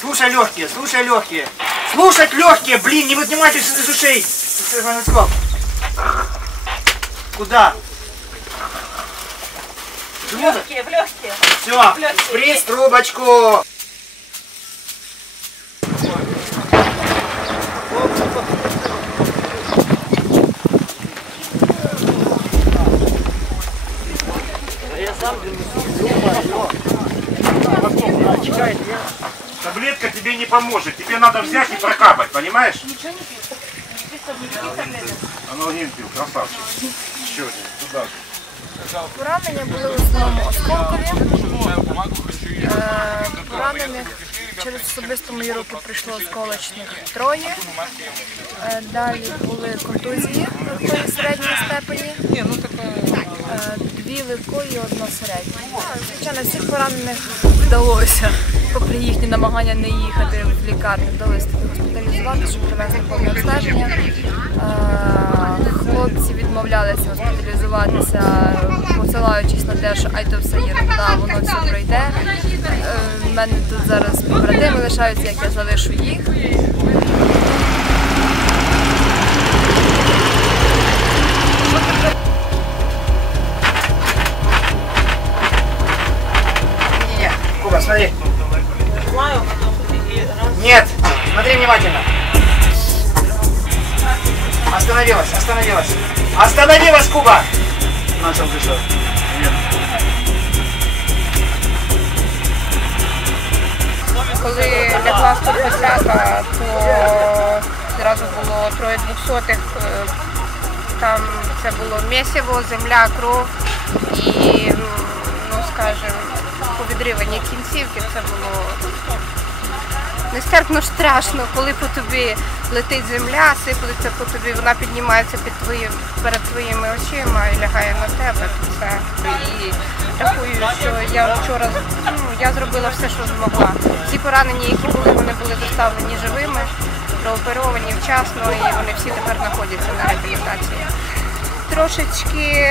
Слушай легкие, слушай легкие. Слушать легкие, блин, не вынимайтесь из ушей. Куда? В легкие, в легкие. Все, приз трубочку. Таблетка тебе не поможет. Тебе надо взять и прокапать, понимаешь? Аналгин пил, красавчик. Еще один, туда. Поранення були в основному осколкові. Е, Поранених через особисто мої руки прийшло осколочних троє. Е, Далі були контузії легкої середньої степені. Е, Дві легкої і одна середня. Звичайно, всіх поранених вдалося, попри їхні намагання не їхати в лікарню, вдалося госпіталізувати, щоб провести повне обстеження. Е, Хлопці відмовлялися госпіталізуватися, посилаючись на те, що ай то все єрунда, воно все пройде. Е, В мене тут зараз побратими лишаються, як я залишу їх. смотри. Нет, смотри внимательно. Остановилась, остановилась. Остановилась, Куба! Начал пришел. Коли лягла 120-та, то зразу було троє двохсотих. е, Там це було місиво, земля, кров і, м, ну скажімо, повідривані кінцівки. Це було нестерпно страшно, коли по тобі летить земля, сиплеться по тобі, вона піднімається під твої, перед твоїми очима і лягає на тебе. Це. І рахую, що я вчора ну, я зробила все, що змогла. Всі поранені, які були, вони були доставлені живими, прооперовані вчасно і вони всі тепер знаходяться на реабілітації. Трошечки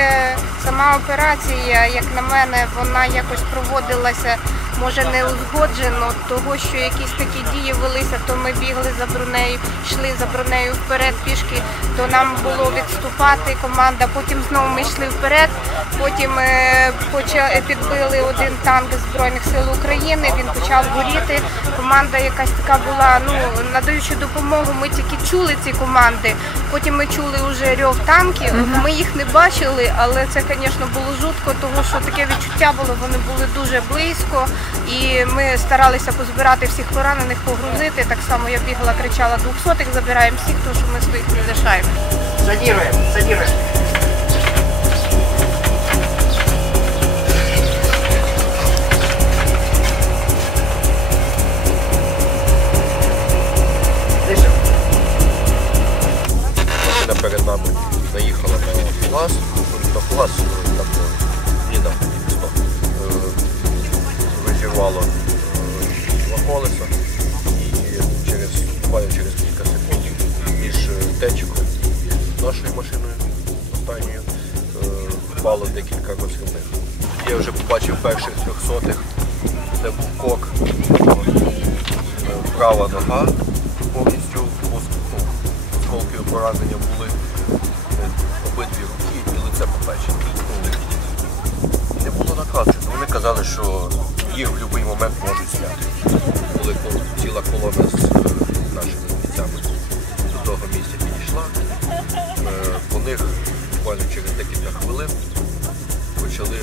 сама операція, як на мене, вона якось проводилася, може не узгоджено, того що якісь такі дії велися, то ми бігли за бронею, йшли за бронею вперед пішки, то нам було відступати команда, потім знову ми йшли вперед, потім е, підбили один танк Збройних сил України, він почав горіти. Команда якась така була, ну надаючи допомогу, ми тільки чули ці команди. Потім ми чули вже рьов танків. Ми їх не бачили, але це, звісно, було жутко, тому що таке відчуття було. Вони були дуже близько, і ми старалися позбирати всіх поранених, погрузити. Так само я бігла, кричала двохсотих, забираємо всіх, тому що ми своїх не лишаємо. Дышим. Машина перед нами наїхала на фугас, на фугас розірвало е, два колеса і через, буквально через кілька секунд між е, течиком і нашою машиною останньою е, впало декілька розривних. Я вже побачив перших трьохсотих, це був кок, права нога повністю ос- осколки поранення були е, обидві руки і лице попечені. Не було наказу. Вони казали, що їх в будь-який момент можуть зняти. Коли ціла колона з е, нашими бійцями до того місця підійшла, е, по них буквально через декілька хвилин почали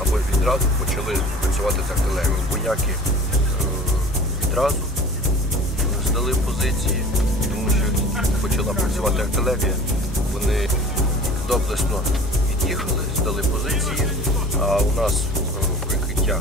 або відразу почали працювати з артилерією. Вояки е, відразу здали позиції, тому що почала працювати артилерія. Вони доблесно від'їхали, здали позиції, а у нас прикриття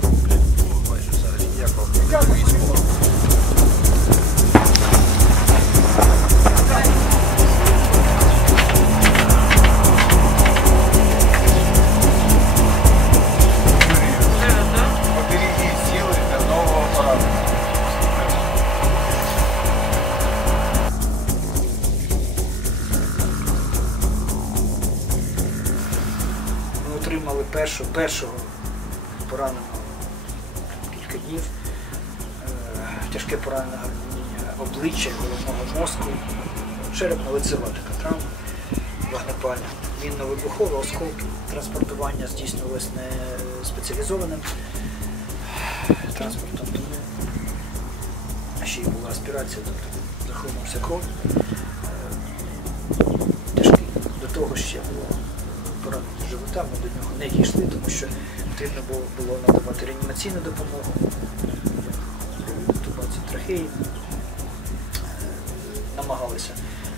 отримали першу, першого пораненого кілька. Е, тяжке поранення обличчя, головного мозку, черепно-лицева така травма вогнепальна. Мінно-вибухова, осколки. Транспортування здійснювалось не спеціалізованим транспортом, тому ще й була аспірація, тобто захлинувся кров. Е, Тяжкий. До того ще було поранення живота, ми до нього не дійшли, тому що потрібно було, надавати реанімаційну допомогу, тубацію трахеї. Намагалися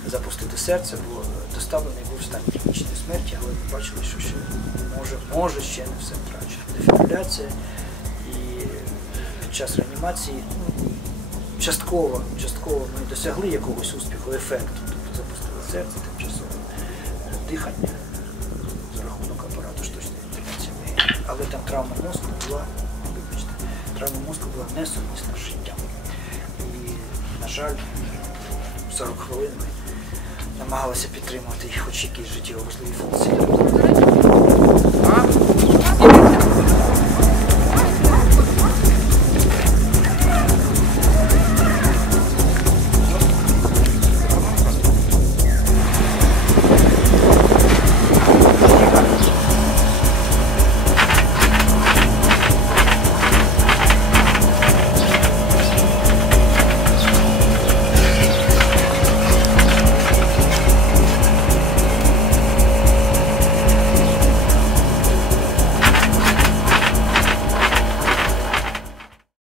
запустити серце, було доставлений був в стані клінічної смерті, але ми бачили, що ще може, може ще не все втрачено. Дефібриляція і під час реанімації ну, частково, частково ми досягли якогось успіху, ефекту, тобто запустили серце тимчасово, дихання Але там травма мозку була, вибачте, травма мозку була несумісна з життям. І, на жаль, 40 хвилин ми намагалися підтримувати хоч якісь життєво важливі функції.